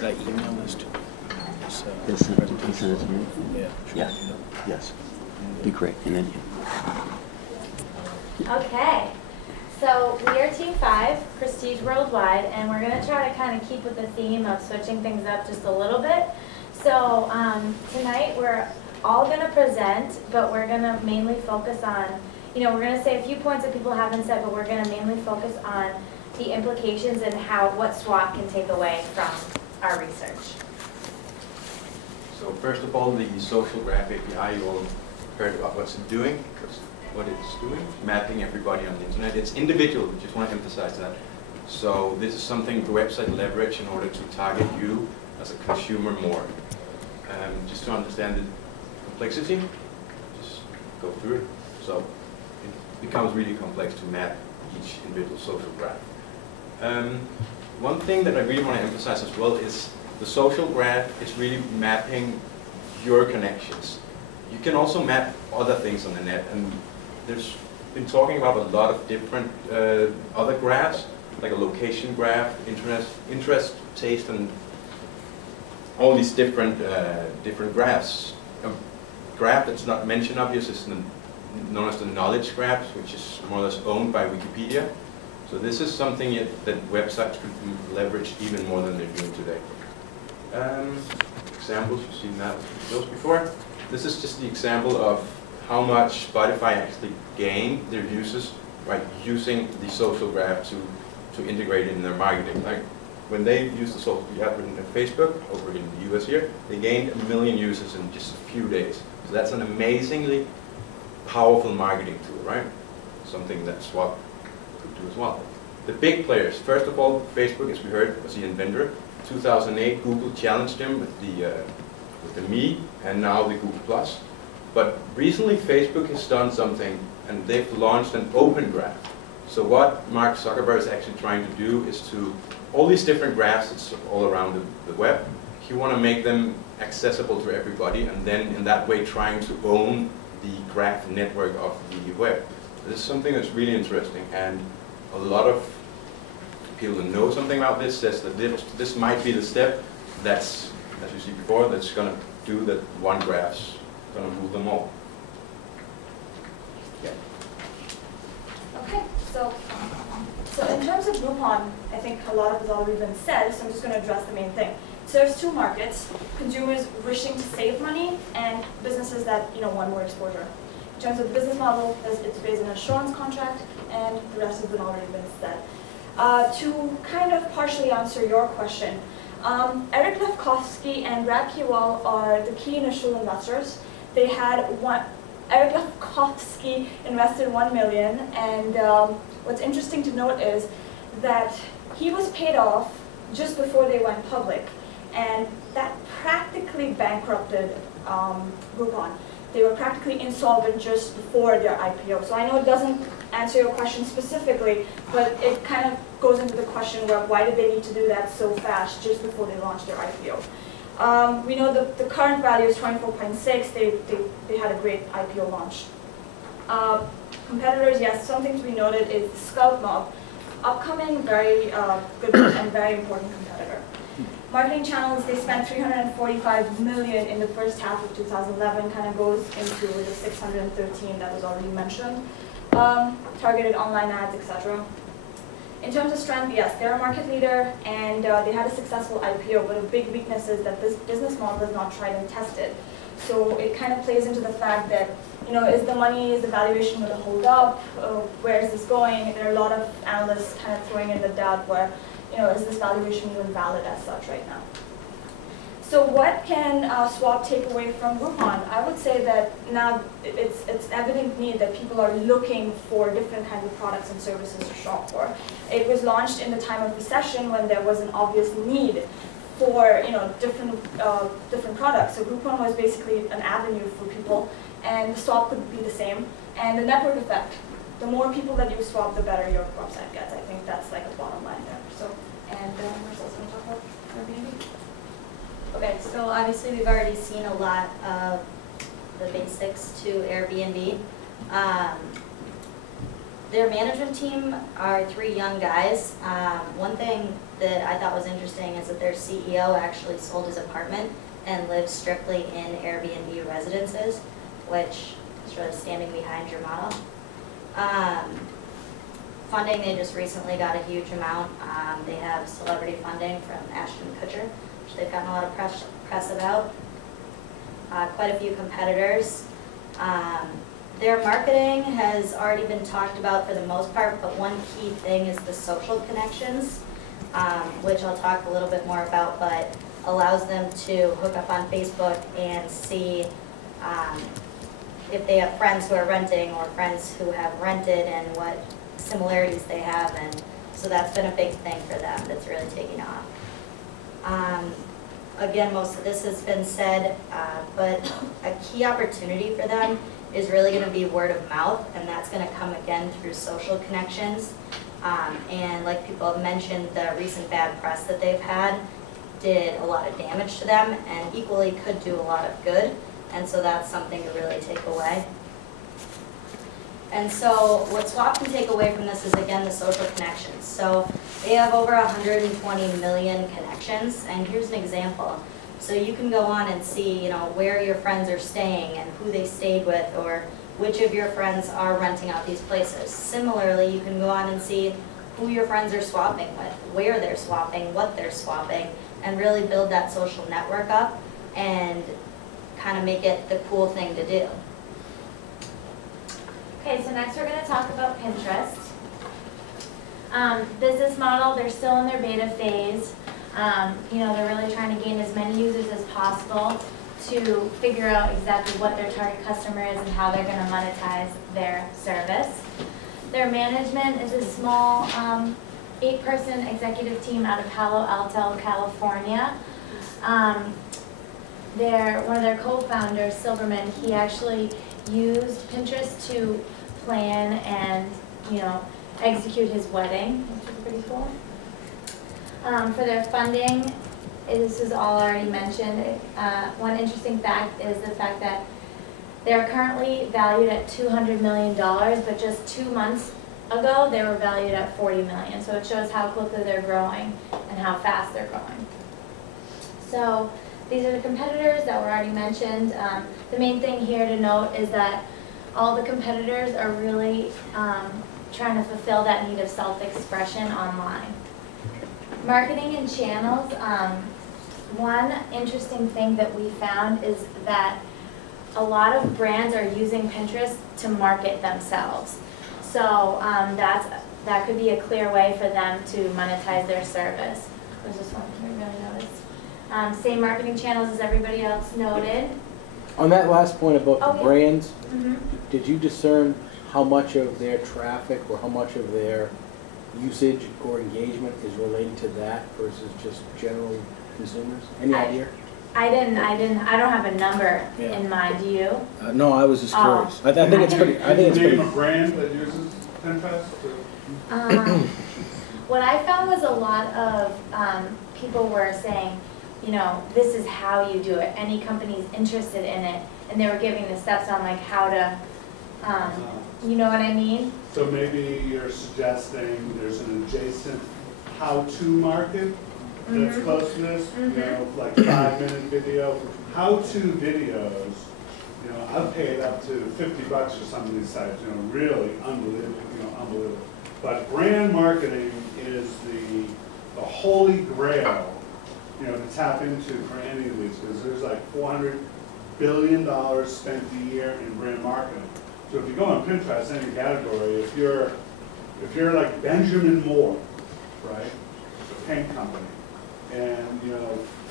Should I email this to this Can send it to me? Yeah. Yeah. Yes. Be great. And then Okay. So we are Team 5, Prestige Worldwide, and we're going to try to kind of keep with the theme of switching things up just a little bit. So tonight we're all going to present, but we're going to mainly focus on, we're going to say a few points that people haven't said, but we're going to mainly focus on the implications and what SWOT can take away from our research. So first of all, the social graph API, you all heard about what's it doing, what it's doing, mapping everybody on the internet. It's individual, we just want to emphasize that. So this is something the website leverage in order to target you as a consumer more. Just to understand the complexity, just go through it. So it becomes really complex to map each individual social graph. One thing that I really want to emphasize as well is the social graph is really mapping your connections. You can also map other things on the net, and there's been talking about a lot of different other graphs, like a location graph, interest, taste, and all these different graphs. A graph that's not mentioned, obviously, is known as the knowledge graph, which is more or less owned by Wikipedia. So this is something that websites could leverage even more than they're doing today. Examples, you've seen that those before. This is just the example of how much Spotify actually gained their users by using the social graph to integrate it in their marketing. Like when they used the social graph in Facebook over in the US here, they gained 1 million users in just a few days. So that's an amazingly powerful marketing tool, right? Something that SWOT could do as well. The big players, first of all, Facebook, as we heard, was the inventor. 2008, Google challenged him with the Me and now the Google+. But recently, Facebook has done something, and they've launched an open graph. So what Mark Zuckerberg is actually trying to do is to, all these different graphs that's all around the web, he want to make them accessible to everybody, and then in that way trying to own the graph network of the web. This is something that's really interesting, and a lot of people who know something about this says that this might be the step that's, as you see before, that's going to do that one graph's going to move them all. Yeah. Okay, so in terms of Groupon, I think a lot of it has already been said, so I'm just going to address the main thing. It serves two markets: consumers wishing to save money and businesses that want more exposure. In terms of the business model, it's based on an insurance contract, and the rest has already been said. To kind of partially answer your question, Eric Lefkofsky and Brad Keywell are the key initial investors. They had Eric Lefkofsky invested $1 million, and what's interesting to note is that he was paid off just before they went public, and that practically bankrupted Groupon. They were practically insolvent just before their IPO. So I know it doesn't answer your question specifically, but it kind of goes into the question where why did they need to do that so fast just before they launched their IPO? We know the current value is 24.6. They had a great IPO launch. Competitors, yes, something to be noted is Scout Mob, upcoming, very good and very important competitor. Marketing channels, they spent $345 million in the first half of 2011, kind of goes into the 613 that was already mentioned. Targeted online ads, etc. In terms of strength, yes, they're a market leader, and they had a successful IPO, but a big weakness is that this business model is not tried and tested. So it kind of plays into the fact that, is the valuation going to hold up? Where is this going? There are a lot of analysts kind of throwing in the doubt where, is this valuation even valid as such right now? So what can SWOT take away from Groupon? I would say that now it's evident need that people are looking for different kinds of products and services to shop for. It was launched in the time of recession when there was an obvious need for different products. So Groupon was basically an avenue for people, and SWOT could be the same. And the network effect. The more people that use SWOT, the better your website gets. I think that's like a bottom line there. So, and Marcel's going to talk about Airbnb. Okay, so obviously we've already seen a lot of the basics to Airbnb. Their management team are 3 young guys. One thing that I thought was interesting is that their CEO actually sold his apartment and lives strictly in Airbnb residences, which is really standing behind your model. Funding, they just recently got a huge amount. They have celebrity funding from Ashton Kutcher, which they've gotten a lot of press about. Quite a few competitors. Their marketing has already been talked about for the most part, but one key thing is the social connections, which I'll talk a little bit more about, but allows them to hook up on Facebook and see if they have friends who are renting or friends who have rented and what similarities they have, and so that's been a big thing for them that's really taking off. Again, most of this has been said, but a key opportunity for them is really going to be word of mouth, and that's going to come again through social connections. And like people have mentioned, the recent bad press that they've had did a lot of damage to them and equally could do a lot of good, and so that's something to really take away. And so what Swap can take away from this is, again, the social connections. So they have over 120 million connections, and here's an example. So you can go on and see, where your friends are staying and who they stayed with, or which of your friends are renting out these places. Similarly, you can go on and see who your friends are swapping with, where they're swapping, what they're swapping, and really build that social network up and kind of make it the cool thing to do. Okay, so next we're going to talk about Pinterest. Business model, they're still in their beta phase. They're really trying to gain as many users as possible to figure out exactly what their target customer is and how they're going to monetize their service. Their management is a small 8-person executive team out of Palo Alto, California. One of their co-founders, Silverman, he actually used Pinterest to plan and, execute his wedding, which is pretty cool. For their funding, this is all already mentioned. One interesting fact is the fact that they're currently valued at $200 million, but just 2 months ago they were valued at $40 million. So it shows how quickly they're growing and how fast they're growing. So these are the competitors that were already mentioned. The main thing here to note is that all the competitors are really trying to fulfill that need of self-expression online. Marketing and channels. One interesting thing that we found is that a lot of brands are using Pinterest to market themselves. So that could be a clear way for them to monetize their service. There's this one we really noticed. Same marketing channels as everybody else noted. On that last point about the brands, Mm-hmm. did you discern how much of their traffic or how much of their usage or engagement is related to that versus just general consumers? Any idea? I don't have a number in mind. Do you? No, I was just curious. I think it's pretty. I think it's pretty. Name a brand that uses Pinterest? What I found was a lot of people were saying, this is how you do it. Any company's interested in it, and they were giving the steps on like how to, you know what I mean? So maybe you're suggesting there's an adjacent how-to market that's close to this, like 5-minute video. How-to videos, I've paid up to $50 for some of these sites, really unbelievable, unbelievable. But brand marketing is the holy grail, to tap into for any of these, because there's like $400 billion spent a year in brand marketing. So if you go on Pinterest, any category, if you're like Benjamin Moore, right, the paint company, and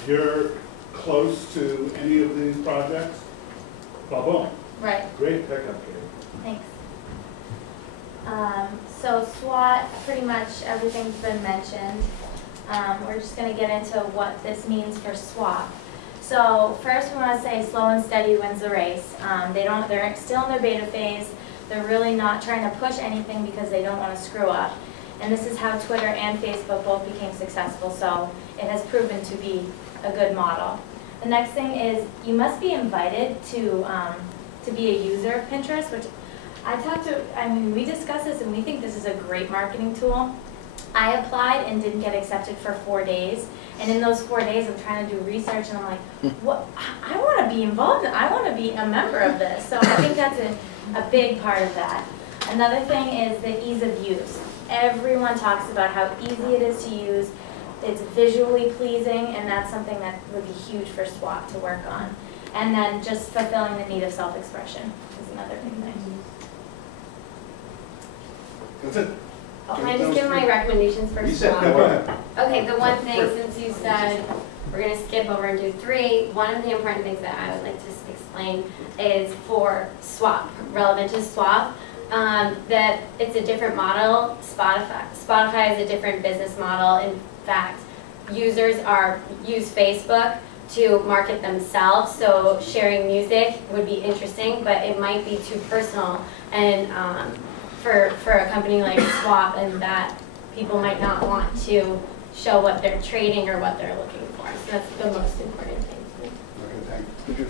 you're close to any of these projects, boom. Right. Great pickup game. Thanks. So SWOT, pretty much everything's been mentioned. We're just going to get into what this means for SWOT. So first we want to say slow and steady wins the race. They're still in their beta phase. They're really not trying to push anything because they don't want to screw up. And this is how Twitter and Facebook both became successful, so it has proven to be a good model. The next thing is you must be invited to be a user of Pinterest, which we discussed this and we think this is a great marketing tool. I applied and didn't get accepted for 4 days. And in those 4 days, I'm trying to do research and I'm like, what? I want to be involved. I want to be a member of this. So I think that's a big part of that. Another thing is the ease of use. Everyone talks about how easy it is to use. It's visually pleasing, and that's something that would be huge for SWAP to work on. And then just fulfilling the need of self-expression is another big thing. That's it. Oh, can I just give my recommendations for SWAP? Go ahead. Okay, the one thing, since you said we're going to skip over and do 3, one of the important things that I would like to explain is for SWAP, relevant to SWAP, that it's a different model. Spotify is a different business model. In fact, users use Facebook to market themselves, so sharing music would be interesting, but it might be too personal, and for a company like SWAP, and that people might not want to show what they're trading or what they're looking for. So that's the most important thing. Okay, thank you.